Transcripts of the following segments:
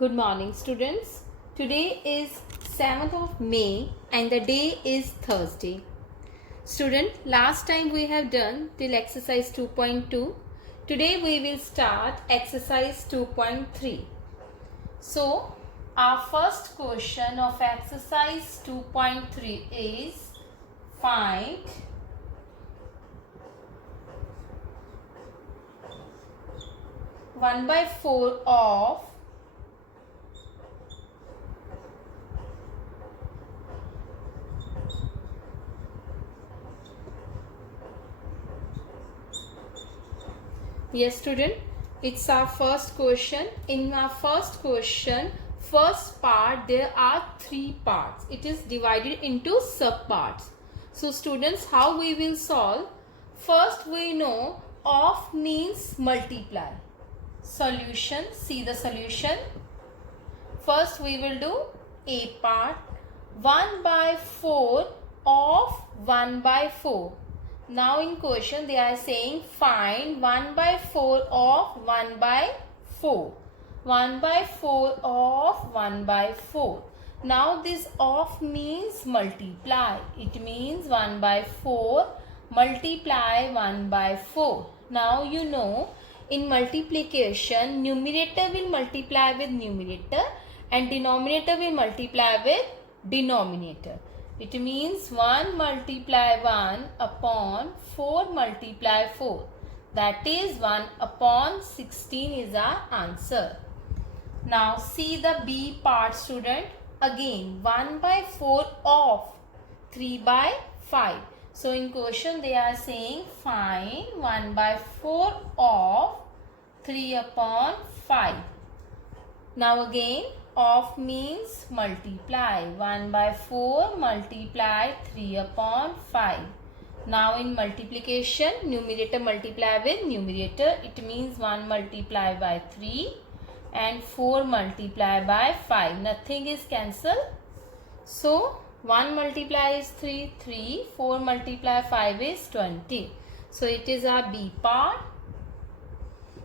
Good morning, students. Today is 7th of May and the day is Thursday. Student, last time we have done till exercise 2.2. Today we will start exercise 2.3. So, our first question of exercise 2.3 is find one by 4 of Yes, student, it's our first question. In our first question, first part, there are 3 parts. It is divided into sub-parts. So, students, how we will solve? First, we know of means multiply. Solution, see the solution. First, we will do A part. 1 by 4 of 1 by 4. Now in question they are saying find 1 by 4 of 1 by 4. 1 by 4 of 1 by 4. Now this of means multiply. It means 1 by 4 multiply 1 by 4. Now you know in multiplication numerator will multiply with numerator and denominator will multiply with denominator. It means 1 multiply 1 upon 4 multiply 4. That is 1 upon 16 is our answer. Now see the B part, student. Again 1 by 4 of 3 by 5. So in question they are saying find 1 by 4 of 3 upon 5. Now again of means multiply. 1 by 4 multiply 3 upon 5. Now in multiplication, numerator multiply with numerator. It means 1 multiply by 3 and 4 multiply by 5. Nothing is cancelled. So 1 multiply is 3, 3. 4 multiply 5 is 20. So it is our B part.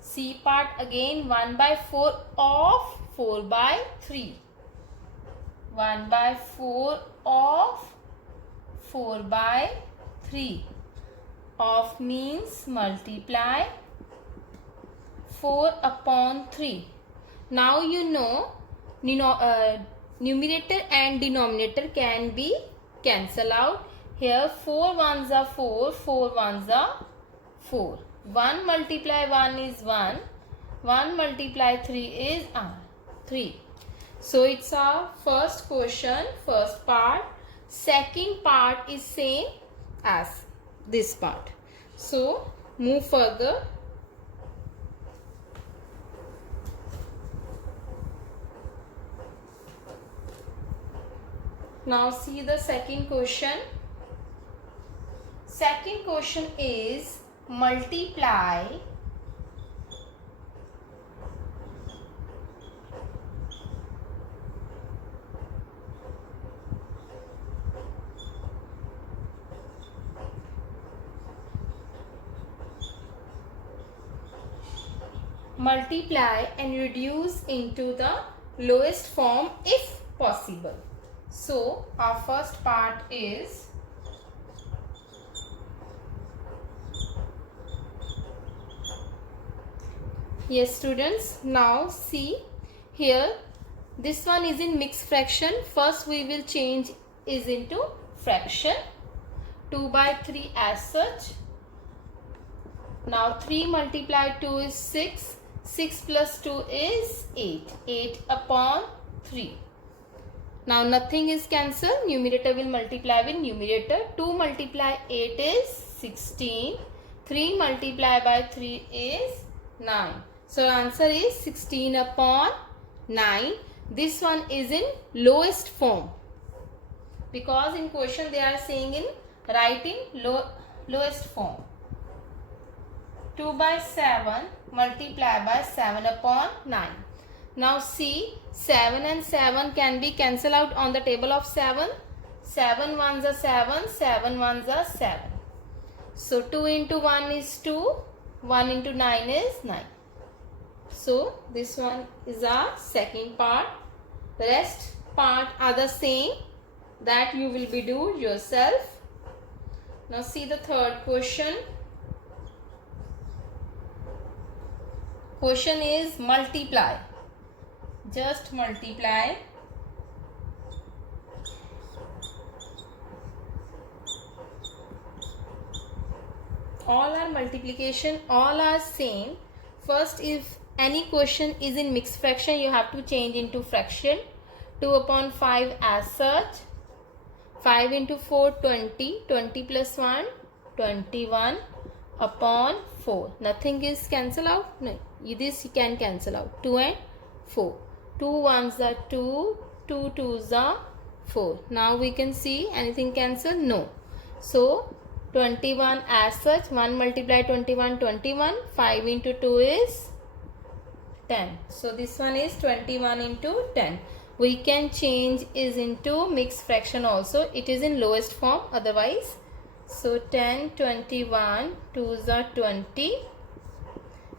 C part again 1 by 4 of 4 by 3. 1 by 4 of 4 by 3. Of means multiply 4 upon 3. Now you know numerator and denominator can be cancelled out. Here 4 ones are 4, 4 ones are 4. 1 multiply 1 is 1. 1 multiply 3 is 3. So it's our first question, first part. Second part is same as this part. So move further. Now see the second question. Second question is multiply and reduce into the lowest form if possible. So our first part is yes, students, now see here this one is in mixed fraction. First we will change is into fraction. 2 by 3 as such. Now 3 multiply 2 is 6. 6 plus 2 is 8. 8 upon 3. Now nothing is cancelled. Numerator will multiply with numerator. 2 multiply 8 is 16. 3 multiply by 3 is 9. So answer is 16 upon 9. This one is in lowest form. Because in question they are saying in writing lowest form. 2 by 7 multiply by 7 upon 9. Now see 7 and 7 can be cancelled out on the table of 7. 7 ones are 7, 7 ones are 7. So 2 into 1 is 2, 1 into 9 is 9. So So this one is our second part. The rest part are the same, that you will be do yourself. Now see the third question. Question is multiply. Just multiply. All are multiplication, all are same. First, if any question is in mixed fraction, you have to change into fraction. 2 upon 5 as such. 5 into 4, 20. 20 plus 1, 21 upon 4. Nothing is cancel out. No, this you can cancel out. 2 and 4. 2 ones are 2. 2 twos are 4. Now we can see anything cancel? No. So 21 as such. 1 multiply 21, 21. 5 into 2 is 10. So this one is 21 into 10. We can change is into mixed fraction also. It is in lowest form otherwise. So 10, 21, 2s are 20.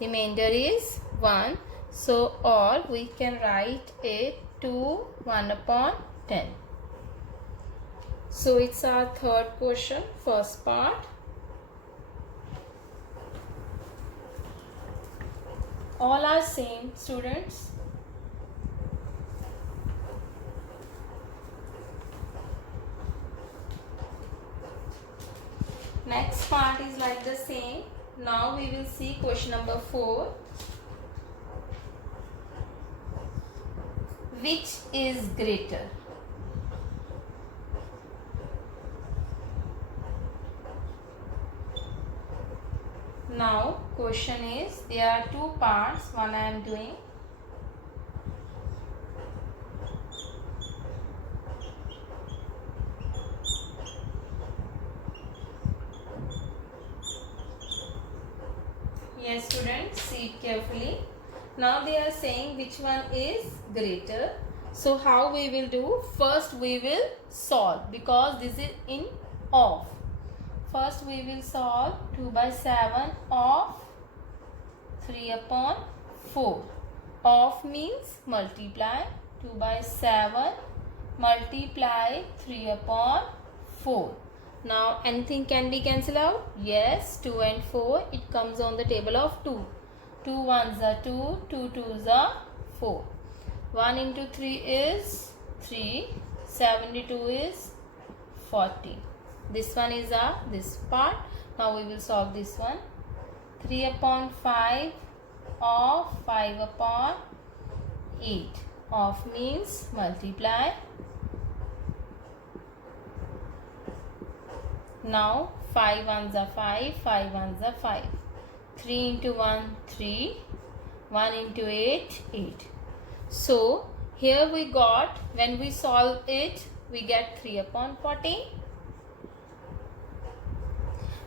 Remainder is 1. So or we can write it 2, 1 upon 10. So it's our third question, first part. All are same, students. Next part is like the same. Now we will see question number 4. Which is greater? Now question is, there are two parts. One I am doing. Yes students, see it carefully. Now they are saying which one is greater. So how we will do? First we will solve, because this is in off. First we will solve 2 by 7 of 3 upon 4. Off means multiply. 2 by 7 multiply 3 upon 4. Now anything can be cancelled out? Yes, 2 and 4. It comes on the table of 2. 2 ones are 2, 2 twos are 4. 1 into 3 is 3. 72 is 40. This one is this part. Now we will solve this one. 3 upon 5 of 5 upon 8. Of means multiply. Now 5 ones are 5, 5 ones are 5. 3 into 1, 3. 1 into 8, 8. So here we got, when we solve it, we get 3 upon 40.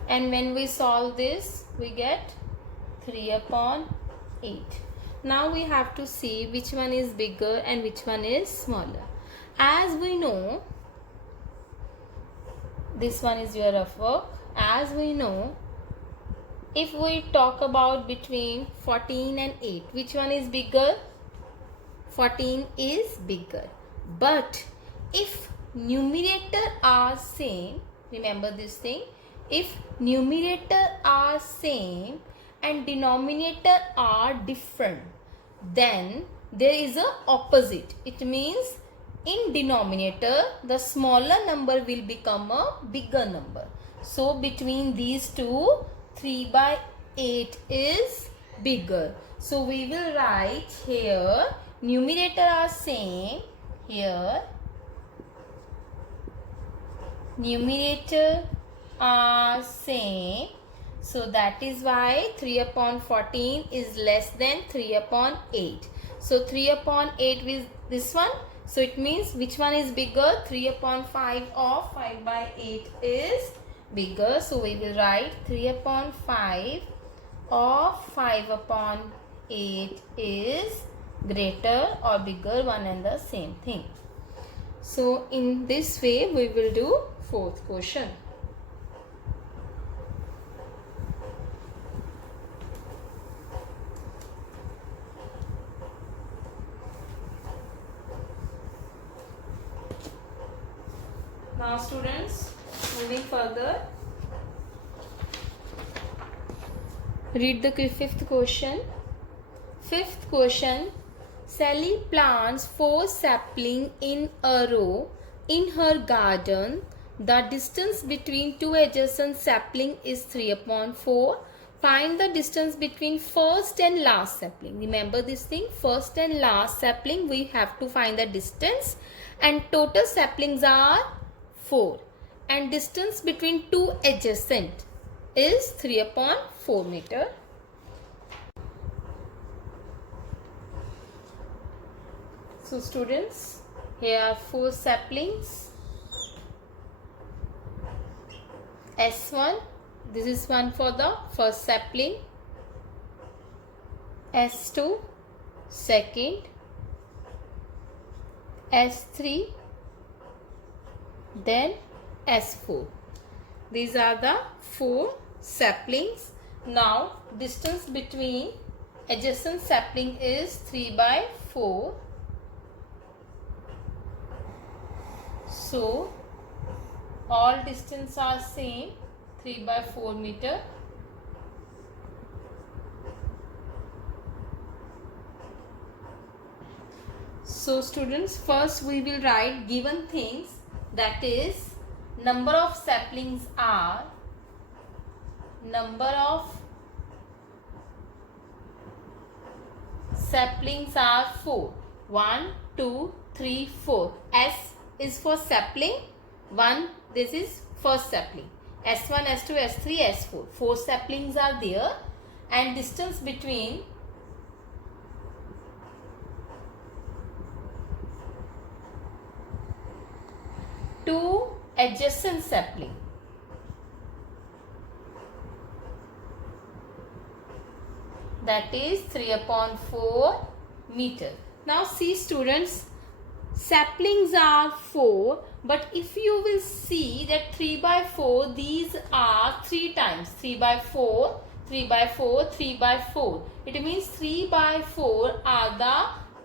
And when we solve this, we get 3 upon 8. Now we have to see which one is bigger and which one is smaller. As we know, this one is your rough work. As we know, if we talk about between 14 and 8, which one is bigger? 14 is bigger. But if numerator are same, remember this thing, if numerator are same and denominator are different, then there is a opposite. It means in denominator the smaller number will become a bigger number. So between these two, 3 by 8 is bigger. So we will write here, numerator are same, here numerator are same. So that is why 3 upon 14 is less than 3 upon 8. So 3 upon 8 is this one. So it means which one is bigger? 3 upon 5 of 5 by 8 is bigger. So we will write 3 upon 5 of 5 upon 8 is greater or bigger, one and the same thing. So in this way we will do fourth question. Now students, moving further, read the fifth question. Fifth question, Sally plants 4 saplings in a row in her garden. The distance between two adjacent saplings is 3/4. Find the distance between first and last sapling. Remember this thing, first and last sapling we have to find the distance, and total saplings are 4, and distance between two adjacent is 3/4 meter. So students, here are 4 saplings. S1, this is one for the first sapling. S2, second. S3, then S4. These are the 4 saplings. Now distance between adjacent sapling is 3/4. So all distance are same, 3/4 meter. So students, first we will write given things, that is number of saplings are, number of saplings are 4. 1, 2, 3, 4. S is for sapling 1, this is first sapling. S1, S2, S3, S4. 4 saplings are there, and distance between two adjacent sapling, that is 3/4 meter. Now see students, saplings are 4, but if you will see that 3/4, these are 3 times, 3/4, 3/4, 3/4. It means 3/4 are the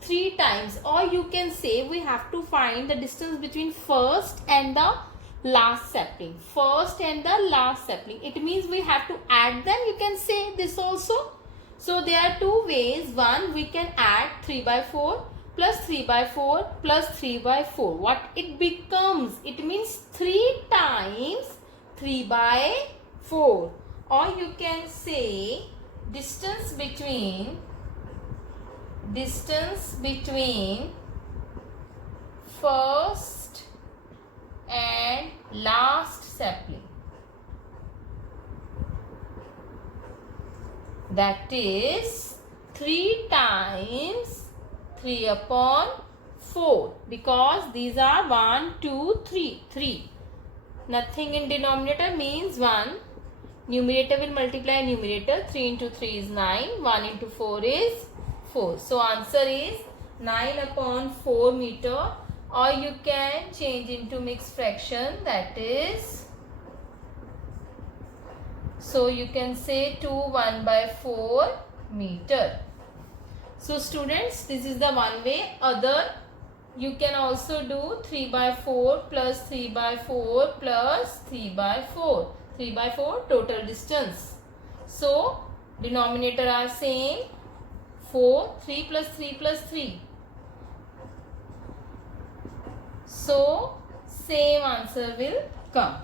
3 times, or you can say we have to find the distance between first and the last sapling. First and the last sapling. It means we have to add them. You can say this also. So there are 2 ways. One, we can add 3/4 plus 3/4 plus 3/4. What it becomes? It means 3 times 3/4. Or you can say distance between first and last sapling, that is 3 times 3/4, because these are 1, 2, 3, 3. Nothing in denominator means 1. Numerator will multiply numerator. 3 into 3 is 9. 1 into 4 is 4. So answer is 9/4 meter, or you can change into mixed fraction, that is, so you can say 2 1/4 meter. So students, this is the one way. Other, you can also do 3/4 plus 3/4 plus 3/4. 3/4 total distance. So denominator are same. 4, 3 plus 3 plus 3. So same answer will come.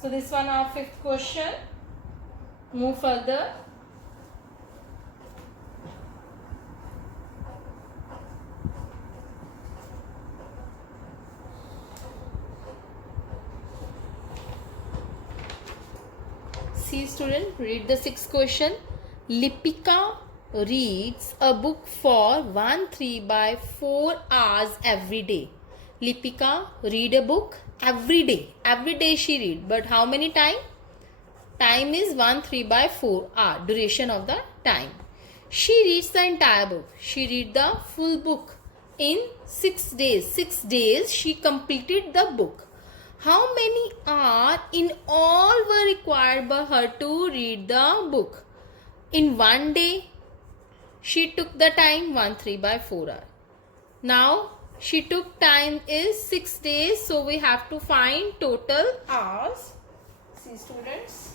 So this one our 5th question. Move further. See student, read the 6th question. Lipika reads a book for 3/4 hours every day. Lipika read a book every day. Every day she read. But how many time? Time is 3/4 hour. Duration of the time. She reads the entire book. She read the full book in 6 days. 6 days she completed the book. How many hours in all were required by her to read the book? In one day, she took the time 3/4 hour. Now, She took time is 6 days. So we have to find total hours. See students.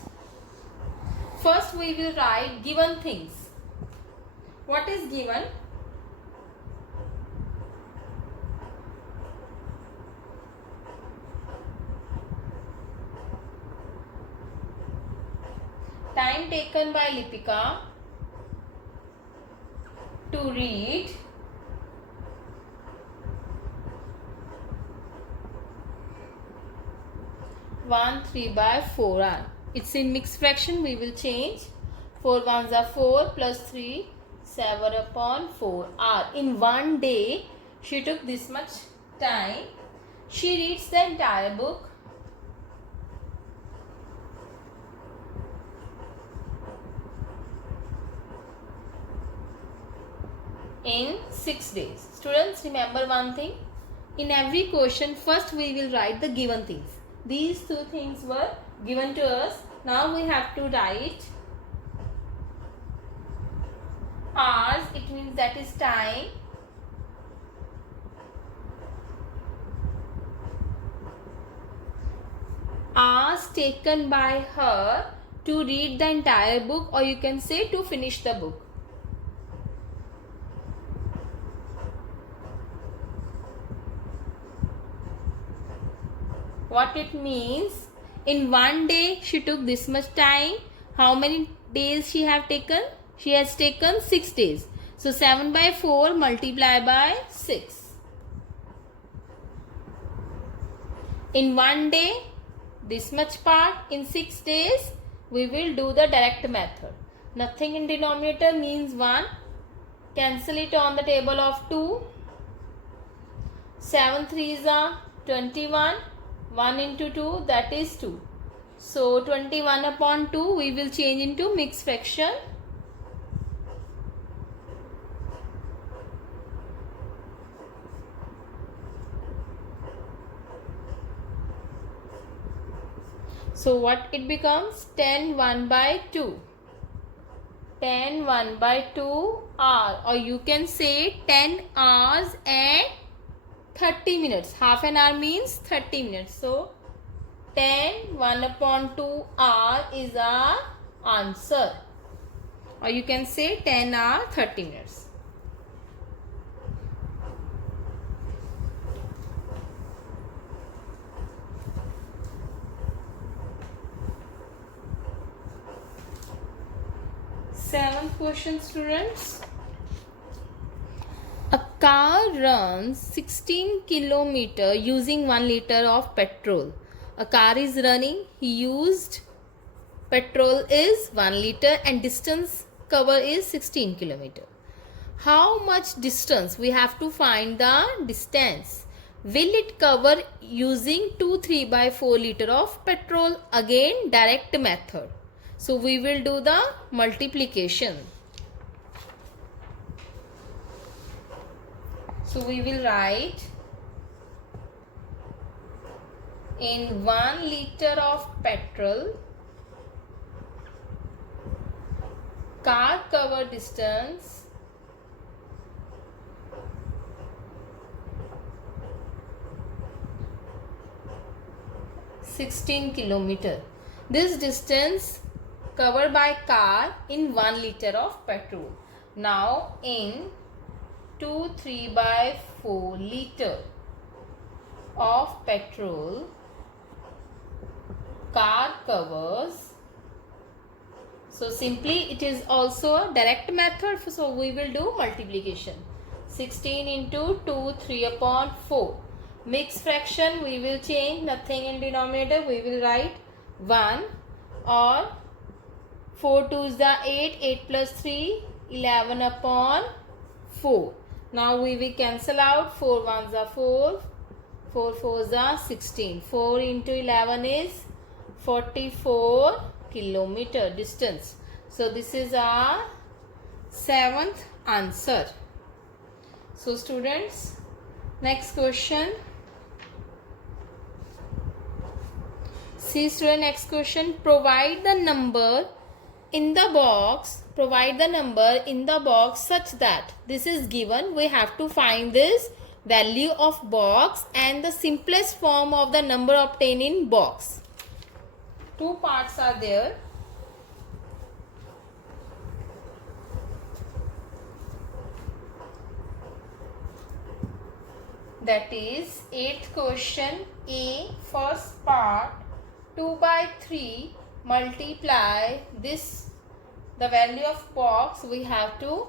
First we will write given things. What is given? Time taken by Lipika to read one 3/4 hour. It's in mixed fraction. We will change. 4 ones are 4 plus 3, 7/4 hour. In one day, she took this much time. She reads the entire book. In 6 days. Students, remember one thing. In every question, first we will write the given things. These two things were given to us. Now we have to write hours. It means that is time. Hours taken by her to read the entire book, or you can say to finish the book. What it means, in one day she took this much time. How many days she have taken? She has taken 6 days. So 7/4 multiply by 6. In one day, this much part. In 6 days, we will do the direct method. Nothing in denominator means 1. Cancel it on the table of 2. 7 3s are 21. 1 into 2, that is 2. So 21/2 we will change into mixed fraction. So what it becomes? 10 1/2. 10 1/2 hour, or you can say 10 hours and 30 minutes. Half an hour means 30 minutes. So 10 1/2 hour is our answer. Or you can say 10 hour 30 minutes. Seventh question, students. A car runs 16 km using 1 liter of petrol. A car is running. He used petrol is 1 liter and distance cover is 16 km. How much distance? We have to find the distance. Will it cover using 2 3/4 liter of petrol? Again, direct method. So we will do the multiplication. So we will write in 1 liter of petrol, car cover distance (16 km). This distance covered by car in 1 liter of petrol. Now in 2 3/4 liter of petrol, car covers. So simply it is also a direct method. So we will do multiplication. 16 into 2 3/4. Mixed fraction we will change. Nothing in denominator. We will write 1, or 4 2s are 8. 8 plus 3 11/4. Now we will cancel out. 4 1s are 4. 4 4s are 16. 4 into 11 is 44 kilometer distance. So this is our 7th answer. So students, next question. See student, next question. Provide the number in the box. Provide the number in the box such that this is given. We have to find this value of box and the simplest form of the number obtained in box. Two parts are there. That is 8th question A, first part, 2 by 3 multiply this, the value of box we have to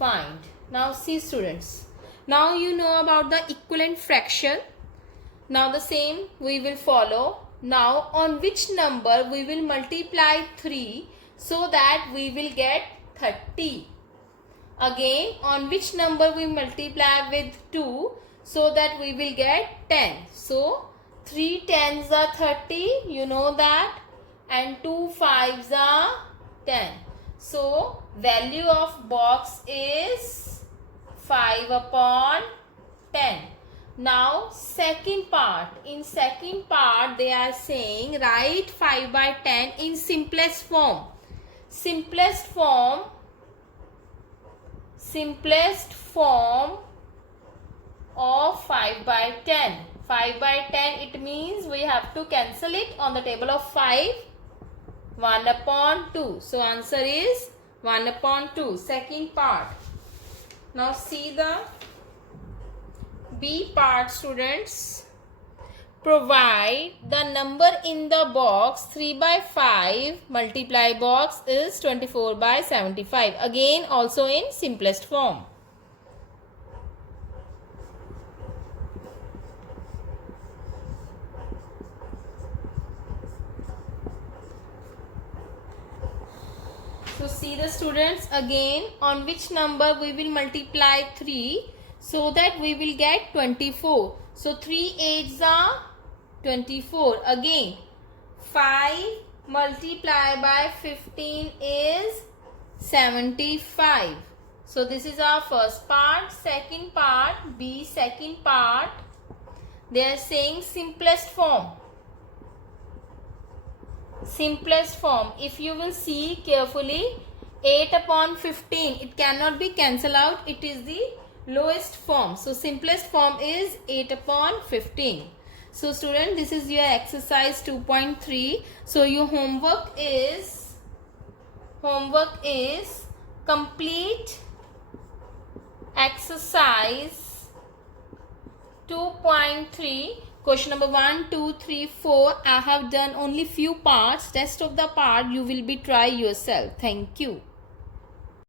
find. Now see students, now you know about the equivalent fraction. Now the same we will follow. Now on which number we will multiply 3 so that we will get 30. Again, on which number we multiply with 2 so that we will get 10. So 3 tens are 30, you know that, and 2 fives are 10. So value of box is 5 upon 10. Now second part, in second part they are saying write 5 by 10 in simplest form. Simplest form of 5 by 10. 5 by 10, it means we have to cancel it on the table of 5. 1 upon 2. So answer is 1 upon 2. Second part. Now see the B part students. Provide the number in the box 3 by 5 multiply box is 24 by 75. Again also in simplest form. So see the students, again on which number we will multiply 3 so that we will get 24. So 3 8s are 24. Again 5 multiplied by 15 is 75. So this is our first part. Second part, B, second part, they are saying simplest form. Simplest form, if you will see carefully, 8 upon 15, it cannot be cancelled out, it is the lowest form. So simplest form is 8 upon 15. So student, this is your exercise 2.3. So your homework is complete exercise 2.3. Question number 1, 2, 3, 4. I have done only few parts. Rest of the part you will be try yourself. Thank you.